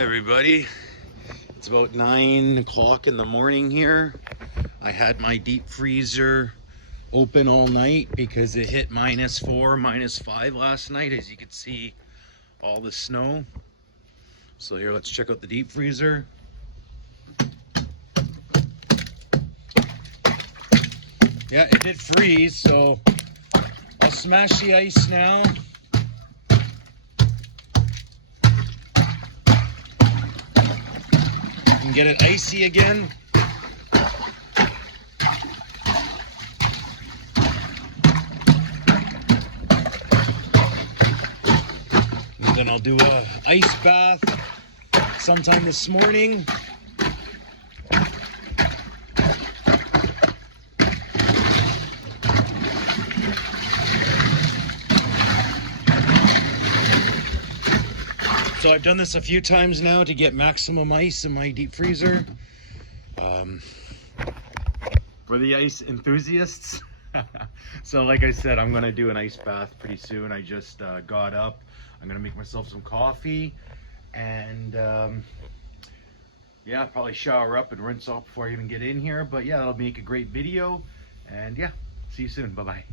Everybody, it's about 9 o'clock in the morning here. I had my deep freezer open all night because it hit -4, -5 last night, as you can see all the snow. So here, let's check out the deep freezer. Yeah, it did freeze, so I'll smash the ice now. And get it icy again. And then I'll do a ice bath sometime this morning. So I've done this a few times now to get maximum ice in my deep freezer. For the ice enthusiasts. So like I said, I'm gonna do an ice bath pretty soon. I just got up. I'm gonna make myself some coffee and yeah, probably shower up and rinse off before I even get in here. But yeah, that'll make a great video. And yeah, see you soon. Bye-bye.